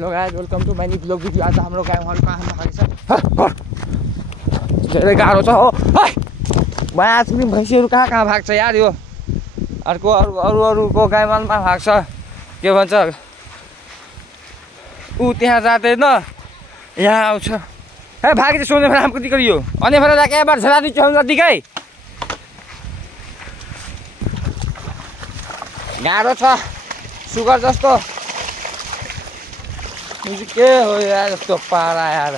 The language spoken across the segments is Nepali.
Hello guys, welcome to my new blog video. आज हाम्रो गाउँहरू कहाँ खाइछ धेरै गाह्रो छ हो। आइसक्रिम भैँसीहरू कहाँ भाग्छ यार। यो अर्को अरूको गाईमालमा भाग्छ। के भन्छ ऊ त्यहाँ जाँदैन यहाँ आउँछ। ए भागे चाहिँ सोने रामको दिकर यो अनि फेर जाके बार झला दि चौंगा दिकै गाह्रो छ सुगर जस्तो। के हो यार यस्तो पारा यार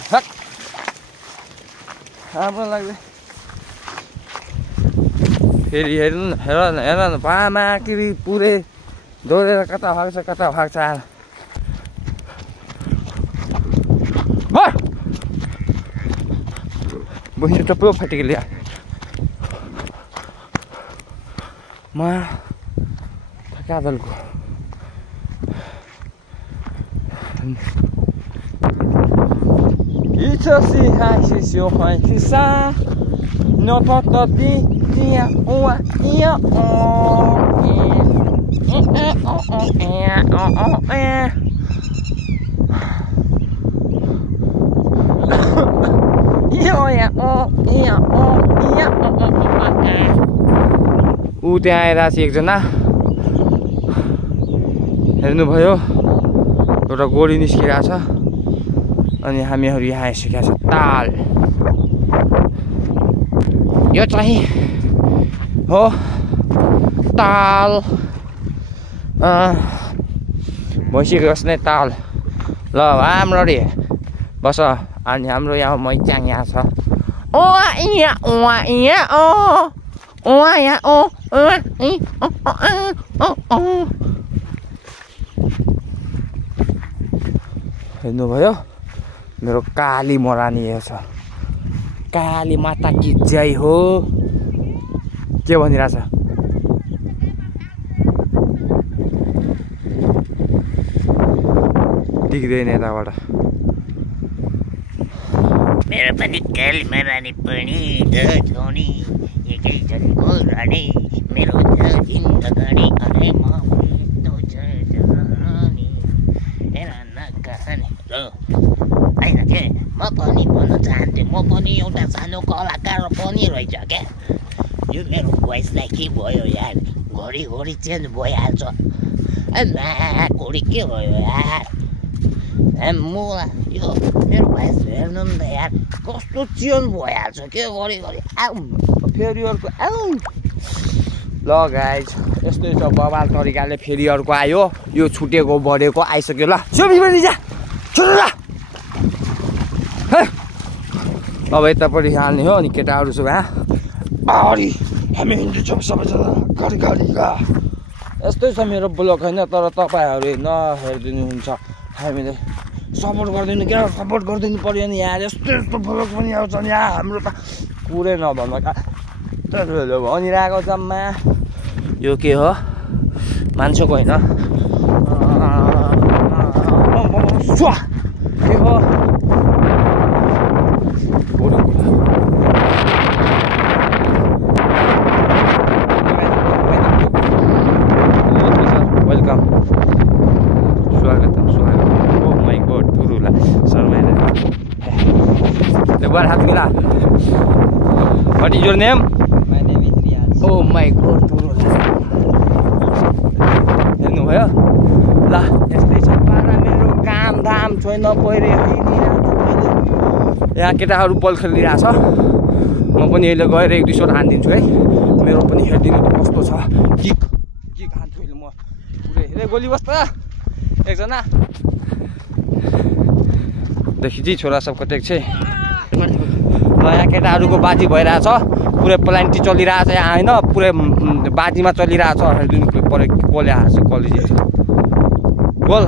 राम्रो लाग्दैन। फेरि हेर न पामा किरी पुरै दौडेर कता भाग्छ यार। बहिनी टप्पो फटेको ल्या म थकादलको Ichasi hashi yo haisa no toto di dia ua ia ऊ त्यहाँ आएर चाहिँ एकजना हेर्नुभयो एउटा गोडी निस्किरहेको छ अनि हामीहरू यहाँ आइसकेका छ। ताल यो चाहिँ हो ताल भइसक्यो अस्नै ताल। ल राम्ररी बस। अनि हाम्रो यहाँ मैचाङ यहाँ छ। हेर्नुभयो मेरो काली मरानी यो छ। काली माता की जय हो। के भनिरहेछ देख्दैन यताबाट। मेरो पनि काली मरानी पनि छोनी एकै जनको रानी मेरो जिन्दगानी अरे म तो छ जवानी हेर न कहानी र हैन के म पनि भन्न चाहन्थे म पनि एउटा सानो कलाकार पनि रहेछ क्या। यो मेरो भोइसलाई के भयो यार घडी चेन्ज भइहाल्छ। घडी के भयो यार मुला यो मेरो भोइस हेर्नु नि त यार कस्तो चेन्ज भइहाल्छ के घडी आऊ फेरि अर्को आऊ। ल गाइज यस्तै छ बवाल तरिकाले फेरि अर्को आयो। यो छुटेको बढेको आइसक्यो। ल जा अब यतापट्टि हाल्ने हो। अनि केटाहरू छ अगाडि हामी हिँड्छौँ सबैजना गाडीका। यस्तै छ मेरो ब्लग होइन। तर तपाईँहरू नहेरिदिनुहुन्छ हामीले सपोर्ट गरिदिनु क्या। सपोर्ट गरिदिनु पर्यो नि यार। यस्तो ब्लग पनि आउँछ नि यहाँ हाम्रो त पुरै नभन्नु क्या। भनिरहेको जम्मा यो के हो मान्छेको होइन के हो वेलकम स्वागतम। ओ माई गॉड गुरुला शर्माइला एक बार हाथ मिला। What is your name? My name is रियाज। ओ माई गॉड गुरुला हेर्नुभयो। ल यस्तै छ पारा मेरो काम धाम छैन पहिरे यहाँ केटाहरू बल खेलिरहेछ। म पनि अहिले गएर एक दुई सोट हानिदिन्छु है। मेरो पनि हेरिदिनु त कस्तो छ। किक हान्छु अहिले म पुरै हेरे गोली बस्छ एकजना देखि चाहिँ छोरा सब कतै छ। यहाँ केटाहरूको बाजी भइरहेछ। पुरै प्लान्टी चलिरहेछ यहाँ होइन। पुरै बाजीमा चलिरहेछ। हेरिदिनु पऱ्यो कसले हार्छ कसले जित्छ। गोल